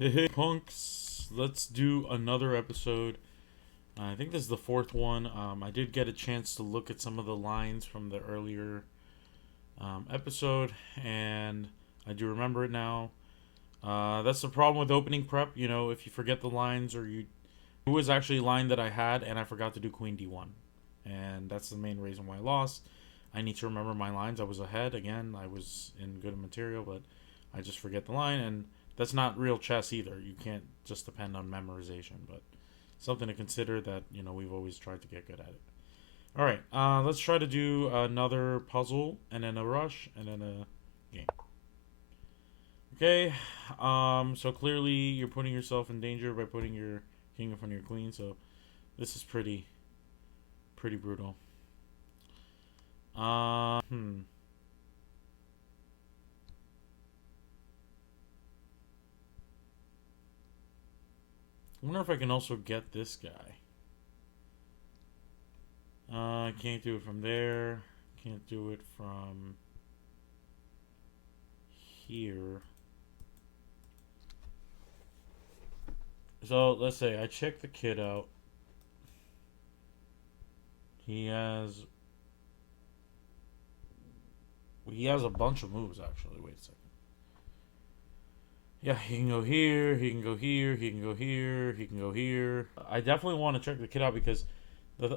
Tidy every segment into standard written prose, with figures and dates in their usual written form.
Hey, punks, let's do another episode. I think this is the fourth one. I did get a chance to look at some of the lines from the earlier episode, and I do remember it now. That's the problem with opening prep. You know, if you forget the lines or you. It was actually a line that I had, and I forgot to do Queen D1. And that's the main reason why I lost. I need to remember my lines. I was ahead. Again, I was in good material, but I just forget the line, and that's not real chess either. You can't just depend on memorization, but something to consider that, we've always tried to get good at it. All right, let's try to do another puzzle, and then a rush, and then a game. Okay, so clearly you're putting yourself in danger by putting your king in front of your queen, so this is pretty brutal. Uh, hmm. I wonder if I can also get this guy. I can't do it from there. Can't do it from here. So let's say I check the kid out. He has he has a bunch of moves actually. Wait a second. Yeah, he can go here, he can go here, he can go here, he can go here. I definitely want to check the kid out because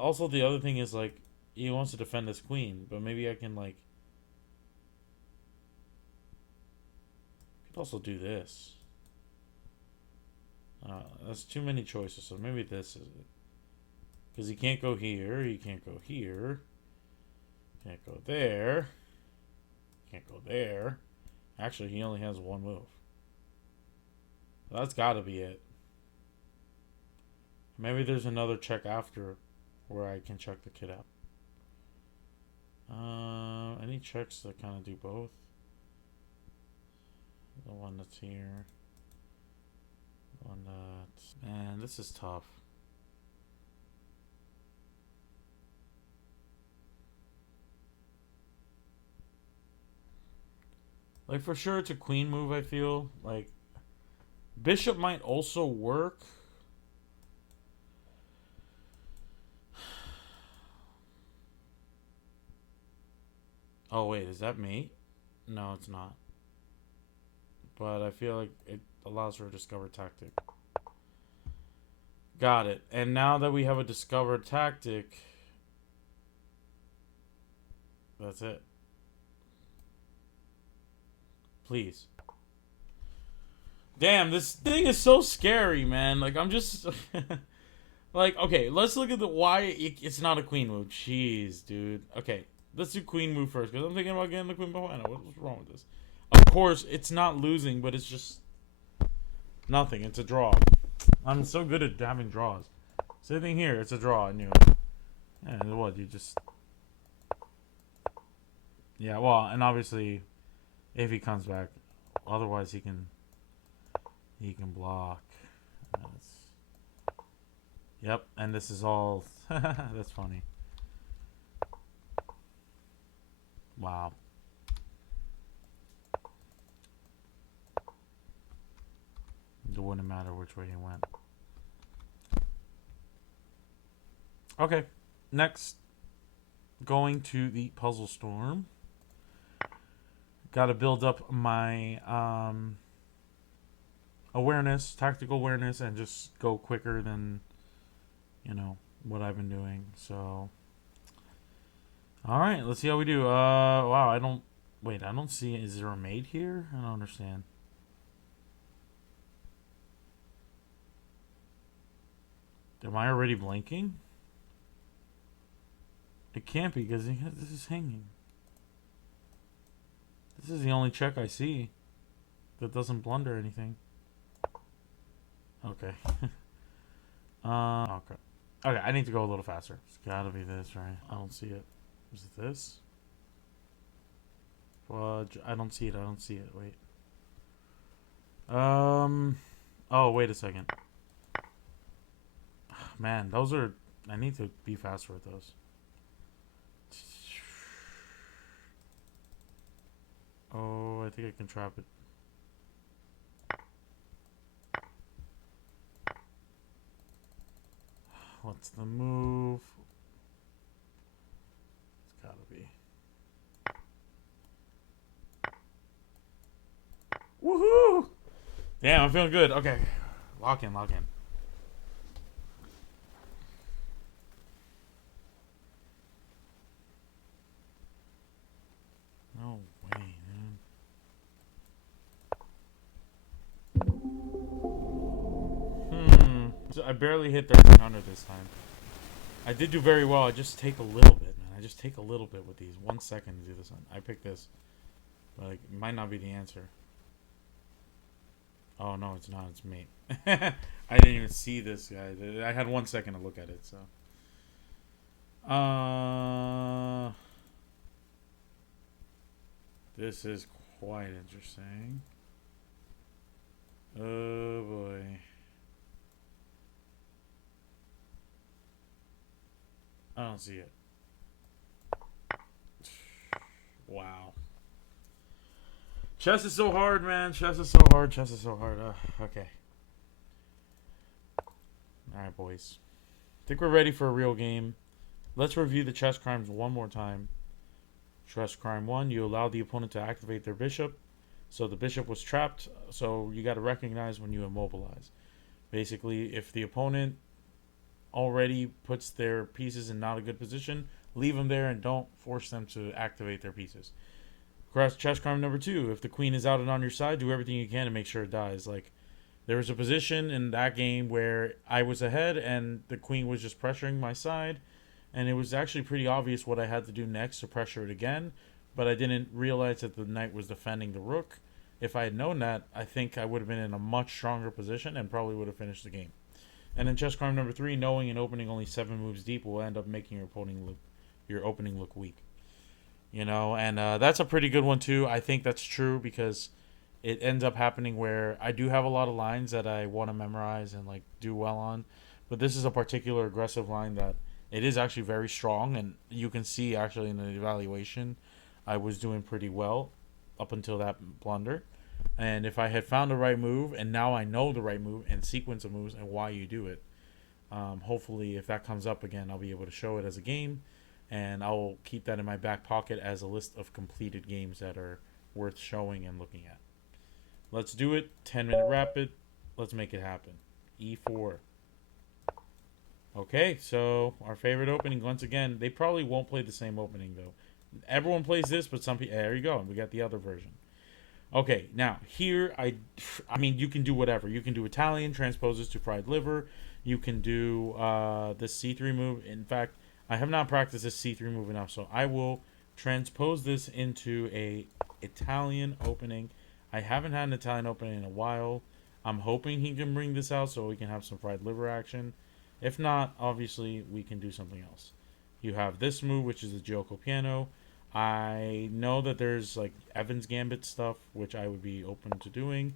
also the other thing is like he wants to defend his queen, but maybe I can like could also do this. That's too many choices, so maybe this is it. Because he can't go here, he can't go here, can't go there, can't go there. Actually, he only has one move. That's gotta be it. Maybe there's another check after where I can check the kid out. Any checks that kind of do both? The one that's here. The one that's... Man, this is tough. Like, for sure, it's a queen move, I feel. Like, bishop might also work. Oh, wait, is that mate? No, it's not. But I feel like it allows for a discovered tactic. Got it. And now that we have a discovered tactic, that's it. Please. Damn, this thing is so scary, man. Like, I'm just. Like, okay, let's look at the why it's not a queen move. Jeez, dude. Okay, let's do queen move first, because I'm thinking about getting the queen behind. What's wrong with this? Of course, it's not losing, but it's just nothing. It's a draw. I'm so good at having draws. Same thing here. It's a draw. I knew it. And what? You just... Yeah, well, and obviously, if he comes back, otherwise he can block. That's... Yep, and this is all... That's funny. Wow. It wouldn't matter which way he went. Okay, next, going to the puzzle storm. Got to build up my awareness, tactical awareness, and just go quicker than, what I've been doing. So, all right, let's see how we do. Wow, I don't see. Is there a mate here? I don't understand. Am I already blinking? It can't be because this is hanging. This is the only check I see that doesn't blunder anything. Okay. Okay. Okay, I need to go a little faster. It's gotta be this, right? I don't see it. Is it this? Fudge. I don't see it. I don't see it. Wait. Oh, wait a second. Man, those are... I need to be faster with those. Oh, I think I can trap it. What's the move? It's gotta be. Woohoo! Damn, I'm feeling good. Okay. Lock in, lock in. No way, man. So I barely hit 1300 this time. I did do very well. I just take a little bit, man. I just take a little bit with these. 1 second to do this one. I picked this. But like, it might not be the answer. Oh, no, it's not. It's mate. I didn't even see this guy. I had 1 second to look at it, so. This is quite interesting. Oh, boy. I don't see it. Wow. Chess is so hard, man. Chess is so hard. Chess is so hard. Okay. Alright, boys. I think we're ready for a real game. Let's review the chess crimes one more time. Chess crime 1. You allow the opponent to activate their bishop. So the bishop was trapped. So you got to recognize when you immobilize. Basically, if the opponent already puts their pieces in not a good position, leave them there and don't force them to activate their pieces. Chess crime number 2. If the queen is out and on your side, do everything you can to make sure it dies. Like, there was a position in that game where I was ahead and the queen was just pressuring my side, and it was actually pretty obvious what I had to do next to pressure it again, but I didn't realize that the knight was defending the rook. If I had known that, I think I would have been in a much stronger position and probably would have finished the game. And in chess crime number 3, knowing and opening only 7 moves deep will end up making your opening look weak. You know, and that's a pretty good one too. I think that's true because it ends up happening where I do have a lot of lines that I want to memorize and like do well on, but this is a particular aggressive line that it is actually very strong, and you can see actually in the evaluation I was doing pretty well up until that blunder. And if I had found the right move, and now I know the right move and sequence of moves and why you do it, hopefully if that comes up again, I'll be able to show it as a game, and I'll keep that in my back pocket as a list of completed games that are worth showing and looking at. Let's do it. 10-minute rapid. Let's make it happen. E4. Okay, so our favorite opening once again. They probably won't play the same opening though. Everyone plays this, but some people. There you go. We got the other version. Okay, now here I mean you can do whatever. You can do Italian transposes to fried liver. You can do this C3 move. In fact, I have not practiced this C3 move enough, so I will transpose this into a Italian opening. I haven't had an Italian opening in a while. I'm hoping he can bring this out so we can have some fried liver action. If not, obviously we can do something else. You have this move, which is the Gioco Piano. I know that there's like Evans Gambit stuff, which I would be open to doing.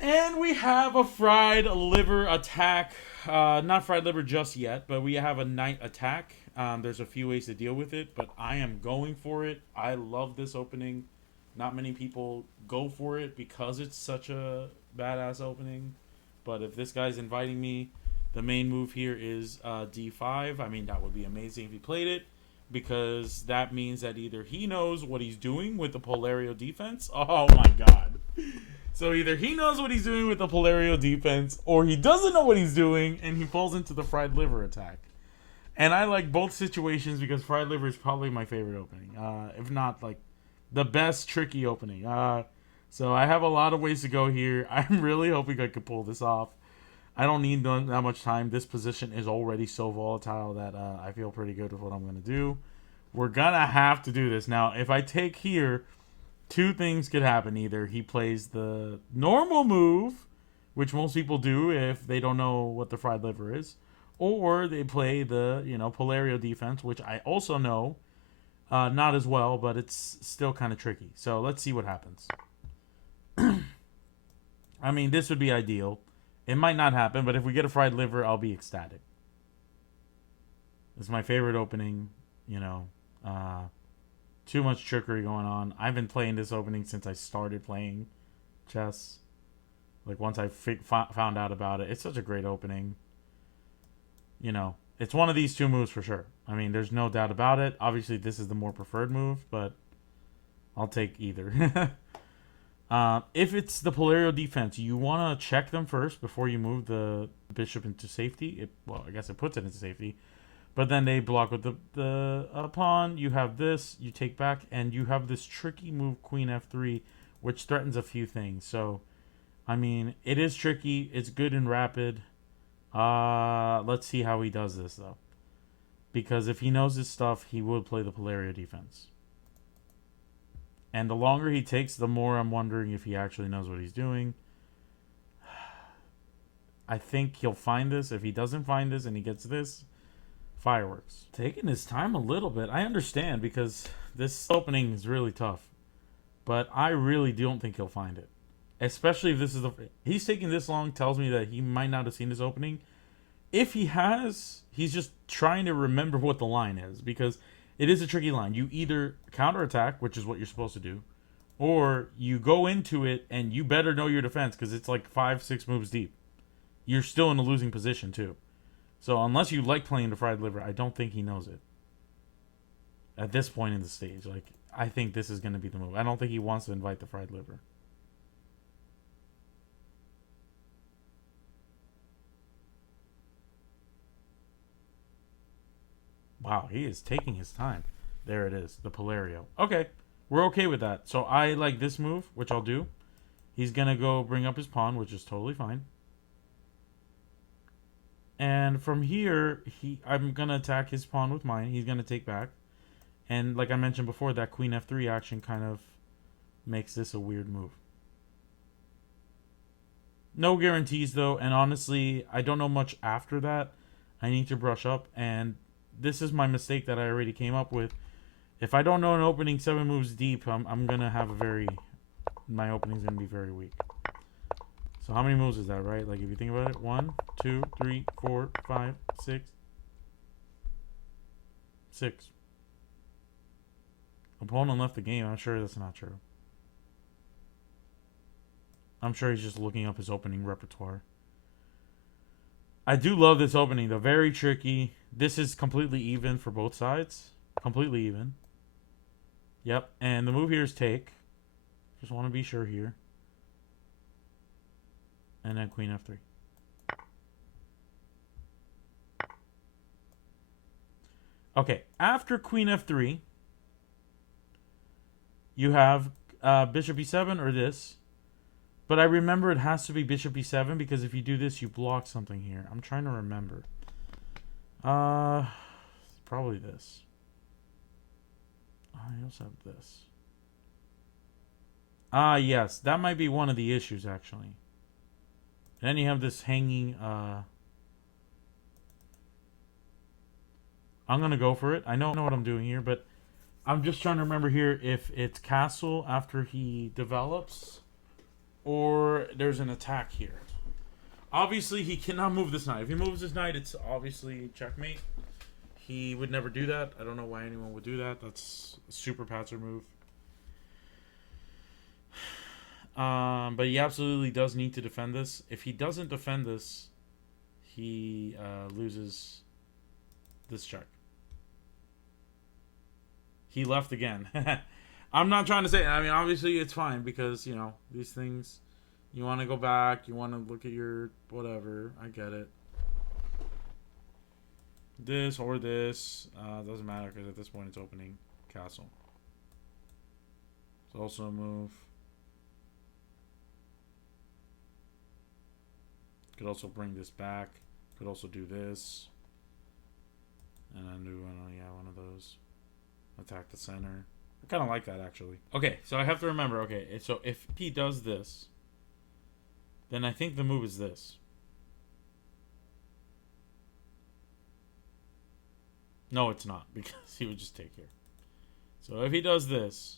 And we have a fried liver attack. Not fried liver just yet, but we have a knight attack. There's a few ways to deal with it, but I am going for it. I love this opening. Not many people go for it because it's such a badass opening. But if this guy's inviting me, the main move here is d5. I mean, that would be amazing if he played it, because that means that either he knows what he's doing with the Polario defense. Oh my god. So either he knows what he's doing with the Polario defense, or he doesn't know what he's doing and he falls into the fried liver attack. And I like both situations because fried liver is probably my favorite opening. If not, like, the best tricky opening. So I have a lot of ways to go here. I'm really hoping I could pull this off. I don't need that much time. This position is already so volatile that I feel pretty good with what I'm going to do. We're going to have to do this. Now, if I take here, two things could happen. Either he plays the normal move, which most people do if they don't know what the fried liver is, or they play the, Polario defense, which I also know not as well, but it's still kind of tricky. So let's see what happens. I mean, this would be ideal. It might not happen, but if we get a fried liver, I'll be ecstatic. It's my favorite opening, too much trickery going on. I've been playing this opening since I started playing chess. Like, once I found out about it. It's such a great opening. You know, it's one of these two moves for sure. I mean, there's no doubt about it. Obviously, this is the more preferred move, but I'll take either. If it's the Polario defense, you want to check them first before you move the bishop into safety. Well, I guess it puts it into safety. But then they block with the pawn. You have this, you take back, and you have this tricky move, Queen F3, which threatens a few things. So, I mean, it is tricky. It's good and rapid. Let's see how he does this, though. Because if he knows his stuff, he would play the Polario defense. And the longer he takes, the more I'm wondering if he actually knows what he's doing. I think he'll find this. If he doesn't find this and he gets this, fireworks. Taking his time a little bit. I understand because this opening is really tough. But I really don't think he'll find it. Especially if this is the... He's taking this long tells me that he might not have seen this opening. If he has, he's just trying to remember what the line is. Because it is a tricky line. You either counterattack, which is what you're supposed to do, or you go into it and you better know your defense because it's like 5-6 moves deep. You're still in a losing position too. So unless you like playing the fried liver, I don't think he knows it. At this point in the stage, like, I think this is going to be the move. I don't think he wants to invite the fried liver. Wow, he is taking his time. There it is, the Polario. Okay, we're okay with that. So I like this move, which I'll do. He's going to go bring up his pawn, which is totally fine. And from here, I'm going to attack his pawn with mine. He's going to take back. And like I mentioned before, that Queen F3 action kind of makes this a weird move. No guarantees, though. And honestly, I don't know much after that. I need to brush up. And this is my mistake that I already came up with. If I don't know an opening 7 moves deep, I'm going to have a very... My opening's going to be very weak. So how many moves is that, right? Like, if you think about it, 1, 2, 3, 4, 5, 6. 6. Opponent left the game. I'm sure that's not true. I'm sure he's just looking up his opening repertoire. I do love this opening, though. Very tricky. This is completely even for both sides. Completely even. Yep. And the move here is take. Just want to be sure here. And then Queen F3. Okay, after Queen F3, you have Bishop E7 or this. But I remember it has to be Bishop E7 because if you do this, you block something here. I'm trying to remember. Probably this. I also have this. Yes, that might be one of the issues, actually. And then you have this hanging, I'm going to go for it. I don't know what I'm doing here, but I'm just trying to remember here if it's castle after he develops or there's an attack here. Obviously, he cannot move this knight. If he moves this knight, it's obviously checkmate. He would never do that. I don't know why anyone would do that. That's a super patzer move. But he absolutely does need to defend this. If he doesn't defend this, he loses this check. He left again. I'm not trying to say... I mean, obviously, it's fine because, you know, these things... You want to go back. You want to look at your whatever. I get it. This or this. Doesn't matter because at this point it's opening castle. It's also a move. Could also bring this back. Could also do this. And then do, one of those. Attack the center. I kind of like that, actually. Okay, so I have to remember. Okay, so if he does this, then I think the move is this. No, it's not, because he would just take here. So if he does this,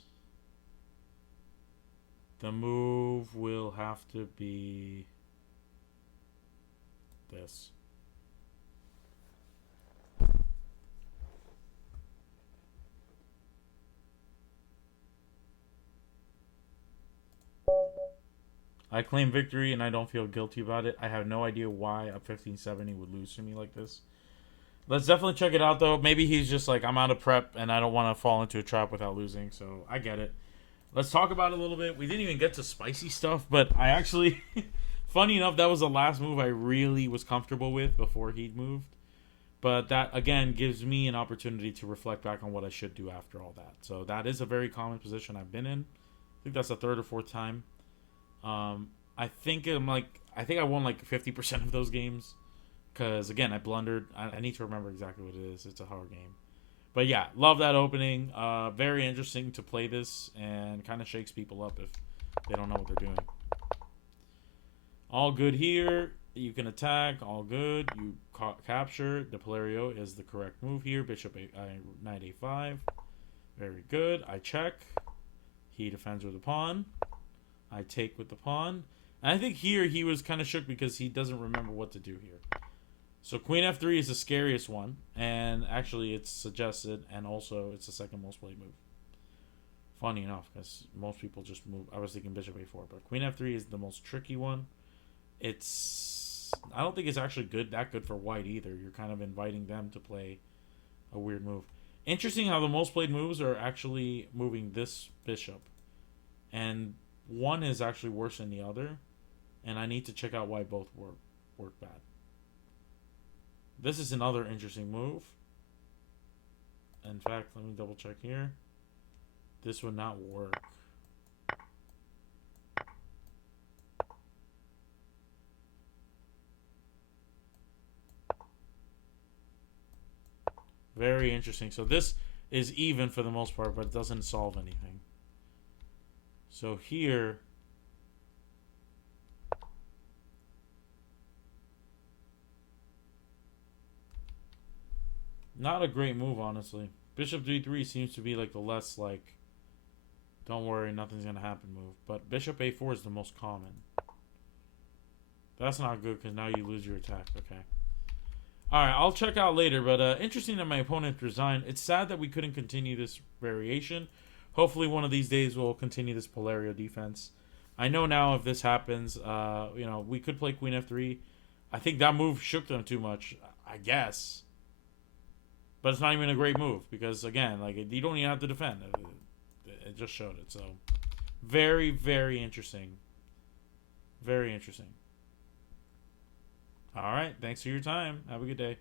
the move will have to be this. I claim victory and I don't feel guilty about it. I have no idea why a 1570 would lose to me like this. Let's definitely check it out, though. Maybe he's just like, I'm out of prep and I don't want to fall into a trap without losing. So I get it. Let's talk about it a little bit. We didn't even get to spicy stuff, but I actually, funny enough, that was the last move I really was comfortable with before he moved. But that, again, gives me an opportunity to reflect back on what I should do after all that. So that is a very common position I've been in. I think that's the third or fourth time. I think I won like 50% of those games. Because, again, I blundered. I need to remember exactly what it is. It's a hard game. But yeah, love that opening. Very interesting to play this and kind of shakes people up if they don't know what they're doing. All good here. You can attack. All good. You capture. The Polario is the correct move here. Bishop knight a5. Very good. I check. He defends with a pawn. I take with the pawn. And I think here he was kind of shook because he doesn't remember what to do here. So Queen F3 is the scariest one, and actually it's suggested, and also it's the second most played move. Funny enough, because most people just move. I was thinking Bishop A4, but Queen F3 is the most tricky one. I don't think it's actually that good for white either. You're kind of inviting them to play a weird move. Interesting how the most played moves are actually moving this bishop, and one is actually worse than the other, and I need to check out why both work bad. This is another interesting move. In fact, let me double check here. This would not work. Very interesting. So this is even for the most part, but it doesn't solve anything. So here, not a great move, honestly. Bishop d3 seems to be like the less like, don't worry, nothing's going to happen move. But Bishop a4 is the most common. That's not good because now you lose your attack. Okay. Alright, I'll check out later. But interesting that my opponent resigned. It's sad that we couldn't continue this variation. Hopefully one of these days we'll continue this Polario defense. I know now if this happens, we could play Queen F3. I think that move shook them too much, I guess. But it's not even a great move because, again, like you don't even have to defend. It just showed it. So, very, very interesting. Very interesting. All right. Thanks for your time. Have a good day.